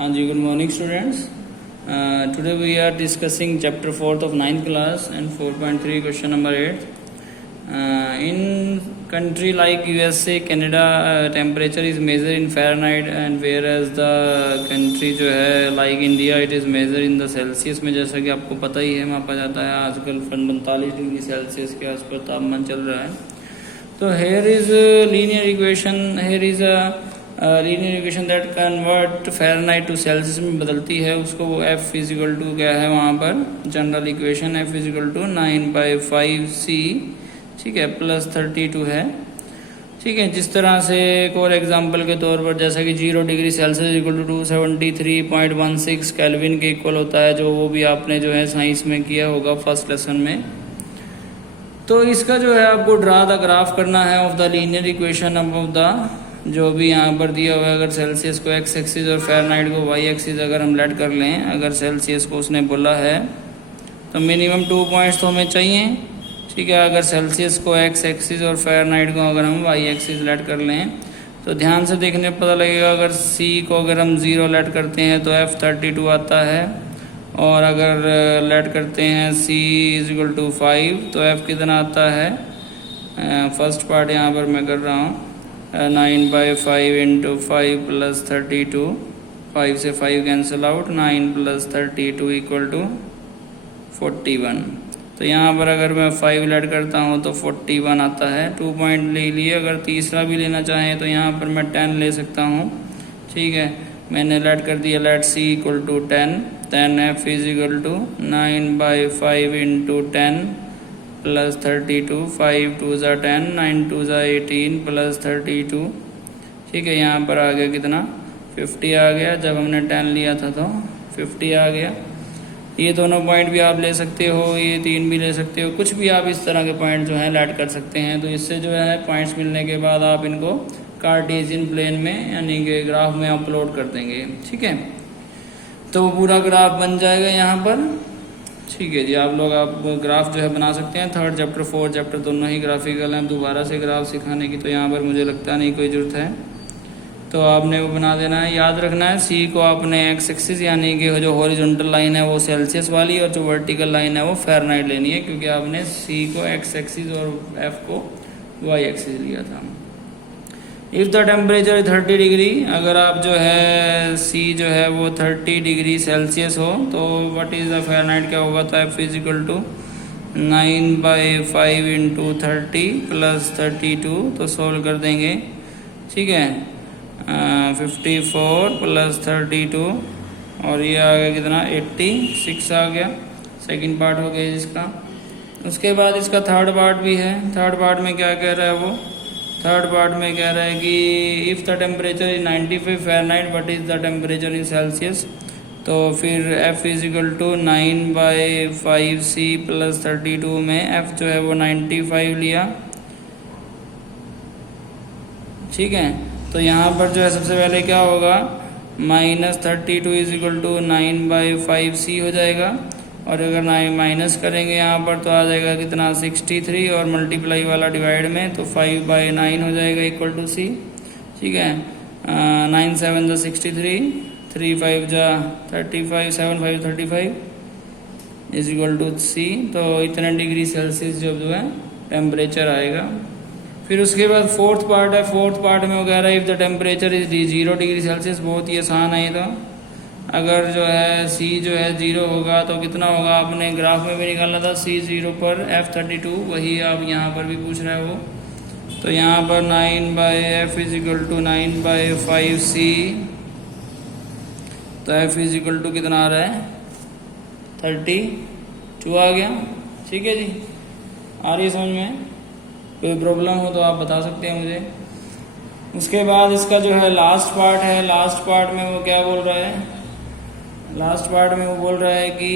हाँ जी, good morning students. Today we are discussing chapter 4th of 9th class and 4.3 question number 8. In country like USA, Canada, temperature is measured in Fahrenheit, and whereas the country जो है like India, it is measured in the Celsius में. जैसा कि आपको पता ही है, मापा जाता है आजकल 45 डिग्री सेल्सियस के आसपास तापमान चल रहा है. तो here is a linear equation, here is a linear equation that convert Fahrenheit to Celsius में बदलती है उसको. वो एफ इजिकल टू क्या है वहाँ पर general equation F is equal to 9/5c, ठीक है, प्लस 32 है, ठीक है. जिस तरह से एक और एग्जांपल के तौर पर जैसा कि 0 degree Celsius equal to 273.16 kelvin के इक्वल होता है, जो वो भी आपने जो है साइंस में किया होगा फर्स्ट लेसन में. तो इसका जो है आपको ड्रा द ग्राफ करना है of the linear equation of the जो भी यहाँ पर दिया हुआ है. अगर सेल्सियस को एक्स एक्सिस और फ़ारेनहाइट को वाई एक्सिस अगर हम लेट कर लें, अगर सेल्सियस को उसने बोला है तो मिनिमम 2 पॉइंट्स तो हमें चाहिए, ठीक है. अगर सेल्सियस को एक्स एक्सिस और फ़ारेनहाइट को अगर हम वाई एक्सिस लेट कर लें तो ध्यान से देखने पता लगेगा. अगर सी को अगर हम 0 लेट करते हैं तो F32 आता है, और अगर लेट करते हैं C इज़ टू 5 तो F कितना आता है. फर्स्ट पार्ट यहाँ पर मैं कर रहा हूँ 9/5 इंटू 5 प्लस 32, 5 से 5 cancel out, 9 plus 32 equal to 41. तो यहाँ पर अगर मैं 5 लेट करता हूँ तो 41 आता है. 2 पॉइंट ले लिए. अगर तीसरा भी लेना चाहें तो यहाँ पर मैं 10 ले सकता हूँ, ठीक है. मैंने लेट कर दिया, let C equal to 10 F is equal to 9/5 into 10 plus 32, 5 2 ज़ा 10, 9 2 ज़ा 18 प्लस 32, ठीक है. यहाँ पर आ गया कितना 50 आ गया. जब हमने 10 लिया था तो 50 आ गया. ये दोनों पॉइंट भी आप ले सकते हो, ये 3 भी ले सकते हो, कुछ भी आप इस तरह के पॉइंट जो हैं लेट कर सकते हैं. तो इससे जो है पॉइंट्स मिलने के बाद आप इनको कार्टेशियन प्लेन में यानी कि ग्राफ में अपलोड कर देंगे, ठीक है. तो पूरा ग्राफ बन जाएगा यहाँ पर, ठीक है जी. आप लोग ग्राफ जो है बना सकते हैं. 3rd चैप्टर 4th चैप्टर दोनों ही ग्राफिकल हैं. दोबारा से ग्राफ सिखाने की तो यहाँ पर मुझे लगता नहीं कोई ज़रूरत है. तो आपने वो बना देना है. याद रखना है सी को आपने एक्स एक्सिस यानी कि जो हॉरिजॉन्टल लाइन है वो सेल्सियस वाली, और जो वर्टिकल लाइन है वो फ़ारेनहाइट लेनी है, क्योंकि आपने सी को एक्स एक्सिस और एफ को वाई एक्सिस लिया था. इफ़ द टेम्परेचर 30 डिग्री, अगर आप जो है सी जो है वो 30 डिग्री सेल्सियस हो तो व्हाट इज़ द फ़ारेनहाइट क्या होगा. तो F is equal to 9/5 into 30 plus 32. तो सोल्व कर देंगे, ठीक है. 54 प्लस 32 और ये आ गया कितना 86 आ गया. सेकंड पार्ट हो गया इसका. उसके बाद इसका थर्ड पार्ट भी है. थर्ड पार्ट में क्या कह रहा है वो, थर्ड पार्ट में कह रहा है कि if the temperature is 95 Fahrenheit what is the temperature in Celsius. तो फिर F is equal to 9/5c plus 32 में F जो है वो 95 लिया, ठीक है. तो यहाँ पर जो है सबसे पहले क्या होगा, -32 इजिकल टू 9/5c हो जाएगा, और अगर माइनस करेंगे यहाँ पर तो आ जाएगा कितना 63, और मल्टीप्लाई वाला डिवाइड में तो 5/9 हो जाएगा इक्वल टू सी, ठीक है. 9 7 ज़ा 63, 3 5 ज़ा 35, 7 5 35 इज इक्वल टू सी. तो इतने डिग्री सेल्सियस जो है टेम्परेचर आएगा. फिर उसके बाद फोर्थ पार्ट है. फोर्थ पार्ट में वो कह रहा है if the temperature is 0 degree Celsius. बहुत ही आसान है ये तो. अगर जो है C जो है 0 होगा तो कितना होगा, आपने ग्राफ में भी निकालना था. C 0 पर F32, वही आप यहाँ पर भी पूछ रहे हैं वो. तो यहाँ पर 9/F इजिकल टू 9/5c. तो F इजिकल टू कितना आ रहा है 32 आ गया, ठीक है जी. आ रही है समझ में. कोई प्रॉब्लम हो तो आप बता सकते हैं मुझे. उसके बाद इसका जो है लास्ट पार्ट है. लास्ट पार्ट में वो क्या बोल रहा है, लास्ट पार्ट में वो बोल रहा है कि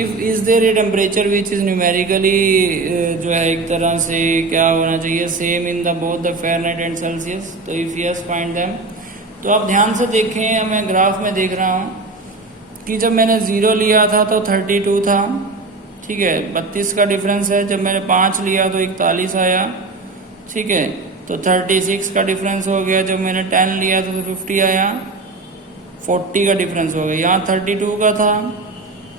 if is there a temperature which is numerically जो है एक तरह से क्या होना चाहिए same in the both the Fahrenheit and Celsius. तो इफ़ यस फाइंड देम. तो आप ध्यान से देखें, मैं ग्राफ में देख रहा हूँ कि जब मैंने 0 लिया था तो 32 था, ठीक है. 32 का डिफरेंस है. जब मैंने 5 लिया तो 41 आया, ठीक है. तो 36 का डिफरेंस हो गया. जब मैंने 10 लिया तो 50 आया, 40 का डिफरेंस हो गया। यहाँ 32 का था,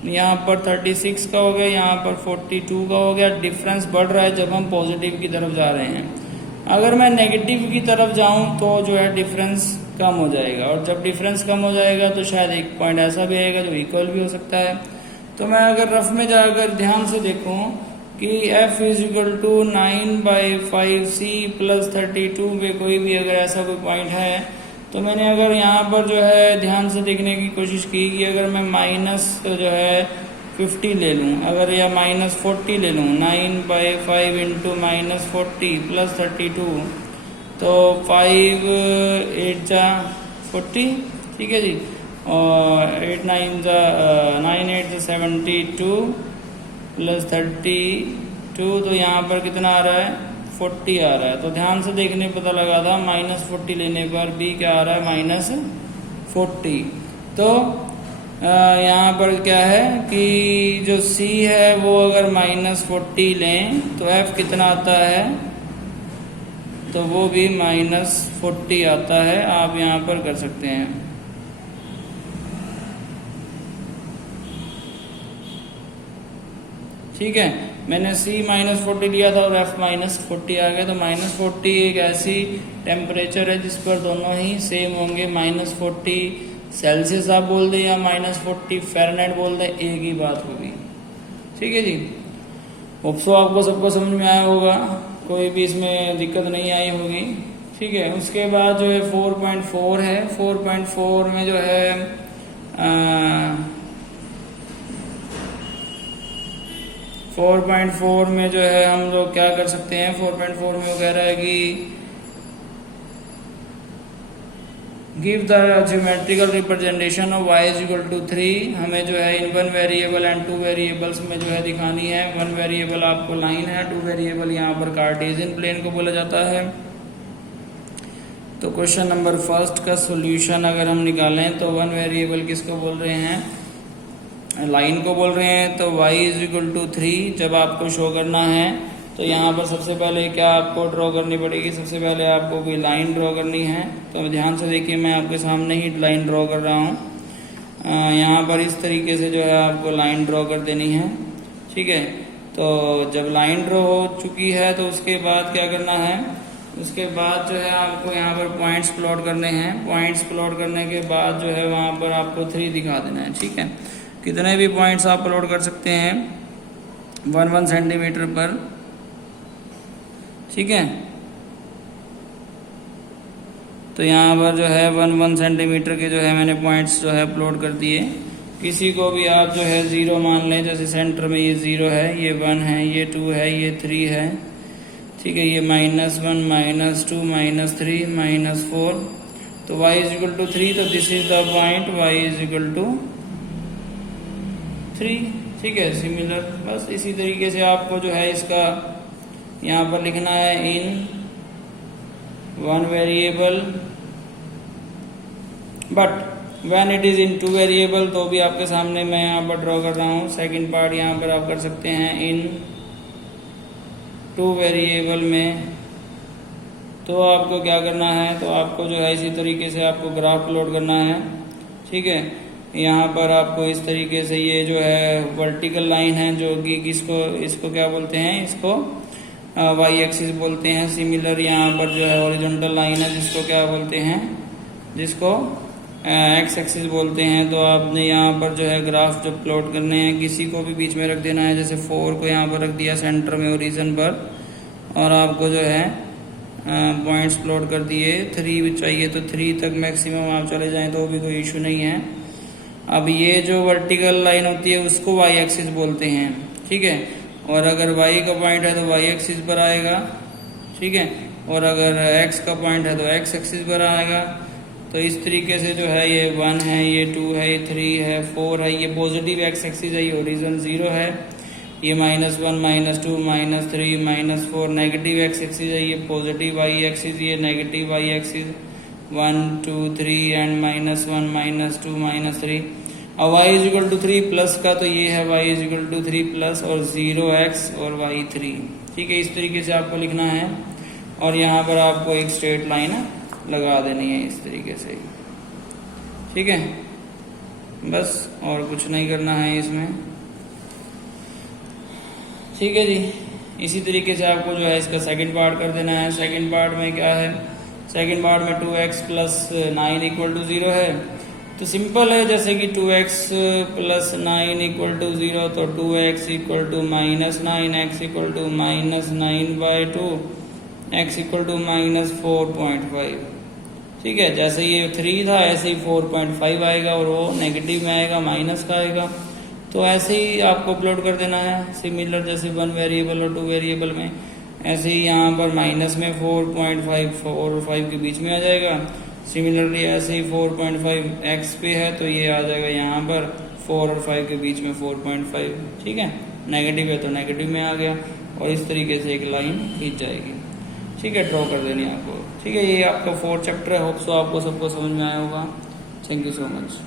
यहाँ पर 36 का हो गया, यहाँ पर 42 का हो गया। डिफरेंस बढ़ रहा है जब हम पॉजिटिव की तरफ जा रहे हैं। अगर मैं नेगेटिव की तरफ जाऊं तो जो है डिफरेंस कम हो जाएगा, और जब डिफरेंस कम हो जाएगा तो शायद एक पॉइंट ऐसा भी आएगा जो इक्वल भी हो सकता है। तो मैं अगर रफ में जाकर ध्यान से देखूं कि f is equal to 9/5c plus 32 पे कोई भी अगर ऐसा कोई पॉइंट है, तो मैंने अगर यहाँ पर जो है ध्यान से देखने की कोशिश की कि अगर मैं माइनस जो है 50 ले लूँ, अगर या माइनस 40 ले लूँ, 9/5 इंटू माइनस 40 प्लस 32, तो 5 8 जा 40, ठीक है जी, और 8 9 जा 9 8 जा 72 प्लस 32, तो यहाँ पर कितना आ रहा है 40 आ रहा है। तो ध्यान से देखने पता लगा था माइनस 40 लेने पर भी क्या आ रहा है माइनस 40। तो यहाँ पर क्या है कि जो C है वो अगर माइनस 40 लें तो F कितना आता है, तो वो भी माइनस 40 आता है। आप यहाँ पर कर सकते हैं। ठीक है, मैंने C माइनस 40 लिया था और F माइनस 40 आ गया। तो माइनस 40 एक ऐसी टेम्परेचर है जिस पर दोनों ही सेम होंगे। माइनस 40 सेल्सियस आप बोल दें या माइनस 40 फ़ारेनहाइट बोल दें, एक ही बात होगी। ठीक है जी, होप्सो आपको सबको समझ में आया होगा, कोई भी इसमें दिक्कत नहीं आई होगी। ठीक है, उसके बाद जो है 4.4 है। 4.4 में जो है 4.4 में जो है हम लोग क्या कर सकते हैं। 4.4 में वो कह रहा है कि give the geometrical representation of y is equal to 3। हमें जो है इन 1 वेरिएबल एंड 2 वेरिएबल्स में जो है दिखानी है। 1 वेरिएबल आपको लाइन है, 2 वेरिएबल यहाँ पर कार्टेशियन प्लेन को बोला जाता है। तो क्वेश्चन नंबर फर्स्ट का सॉल्यूशन अगर हम निकालें तो 1 वेरिएबल किसको बोल रहे हैं, लाइन को बोल रहे हैं। तो y इज इक्वल टू 3 जब आपको शो करना है तो यहाँ पर सबसे पहले क्या आपको ड्रॉ करनी पड़ेगी, सबसे पहले आपको कोई लाइन ड्रॉ करनी है। तो ध्यान से देखिए, मैं आपके सामने ही लाइन ड्रॉ कर रहा हूँ। यहाँ पर इस तरीके से जो है आपको लाइन ड्रॉ कर देनी है। ठीक है, तो जब लाइन ड्रॉ हो चुकी है तो उसके बाद क्या करना है, उसके बाद जो है आपको यहाँ पर पॉइंट्स प्लॉट करने हैं। पॉइंट्स प्लॉट करने के बाद जो है वहाँ पर आपको 3 दिखा देना है। ठीक है, कितने भी पॉइंट्स आप प्लॉट कर सकते हैं 1 सेंटीमीटर पर। ठीक है, तो यहाँ पर जो है 1 सेंटीमीटर के जो है मैंने पॉइंट्स जो है प्लॉट कर दिए। किसी को भी आप जो है 0 मान लें, जैसे सेंटर में ये 0 है, ये 1 है, ये 2 है, ये 3 है। ठीक है, ये -1 -2 -3 -4। तो y इज इक्वल टू 3, तो this is the point y is equal to 3। ठीक है, सिमिलर बस इसी तरीके से आपको जो है इसका यहाँ पर लिखना है इन 1 variable but when it is in 2 variable. तो भी आपके सामने मैं यहाँ पर ड्रॉ कर रहा हूँ। सेकंड पार्ट यहाँ पर आप कर सकते हैं इन 2 वेरिएबल में। तो आपको क्या करना है, तो आपको जो है इसी तरीके से आपको ग्राफ प्लॉट करना है। ठीक है, यहाँ पर आपको इस तरीके से ये जो है वर्टिकल लाइन है जो कि इसको क्या बोलते हैं, इसको वाई एक्सिस बोलते हैं। सिमिलर यहाँ पर जो है हॉरिजॉन्टल लाइन है जिसको क्या बोलते हैं, जिसको एक्स एक्सिस बोलते हैं। तो आपने यहाँ पर जो है ग्राफ जब प्लॉट करने हैं, किसी को भी बीच में रख देना है। जैसे 4 को यहाँ पर रख दिया सेंटर में ओरिजिन पर, और आपको जो है पॉइंट्स प्लॉट कर दिए। 3 चाहिए तो 3 तक मैक्सिमम आप चले जाएं तो भी कोई इशू नहीं है। अब ये जो वर्टिकल लाइन होती है उसको वाई एक्सिस बोलते हैं। ठीक है, और अगर y का पॉइंट है तो y एक्सिस पर आएगा। ठीक है, और अगर x का पॉइंट है तो x एक्सिस पर आएगा। तो इस तरीके से जो है ये 1 है, ये 2 है, ये 3 है, 4 है, ये पॉजिटिव x एक्सिस है, ये ओरिजिन 0 है, ये -1 -2 -3 -4 नेगेटिव x एक्सिस है, ये पॉजिटिव y एक्सिस, ये नेगेटिव y एक्सिस 1 2 3 एंड -1 -2 -3। अब y is equal to 3 plus का तो ये है y is equal to 3 plus और 0x और y 3। ठीक है, इस तरीके से आपको लिखना है और यहाँ पर आपको एक स्ट्रेट लाइन लगा देनी है इस तरीके से। ठीक है, बस और कुछ नहीं करना है इसमें। ठीक है जी, इसी तरीके से आपको जो है इसका सेकंड पार्ट कर देना है। सेकंड पार्ट में क्या है, सेकंड पार्ट में 2x प्लस 9 इक्वल टू 0 है, तो सिंपल है, जैसे कि 2x प्लस 9 इक्वल टू 0, तो 2x equal to minus 9, x equal to minus 9/2, x equal to minus 4.5। ठीक है, जैसे ये 3 था ऐसे ही 4.5 आएगा, और वो नेगेटिव में आएगा, माइनस का आएगा। तो ऐसे ही आपको प्लॉट कर देना है, सिमिलर जैसे 1 वेरिएबल और 2 वेरिएबल में, ऐसे ही यहाँ पर माइनस में 4.5 4 और 5 के बीच में आ जाएगा। सिमिलरली ऐसे ही 4.5 x पे है तो ये आ जाएगा यहाँ पर 4 और 5 के बीच में 4.5। ठीक है, नेगेटिव है तो नेगेटिव में आ गया, और इस तरीके से एक लाइन खींच जाएगी। ठीक है, ड्रॉ कर देनी है आपको। ठीक है, ये आपका 4th चैप्टर है, होप सो आपको सबको समझ में आया होगा। Thank you so much.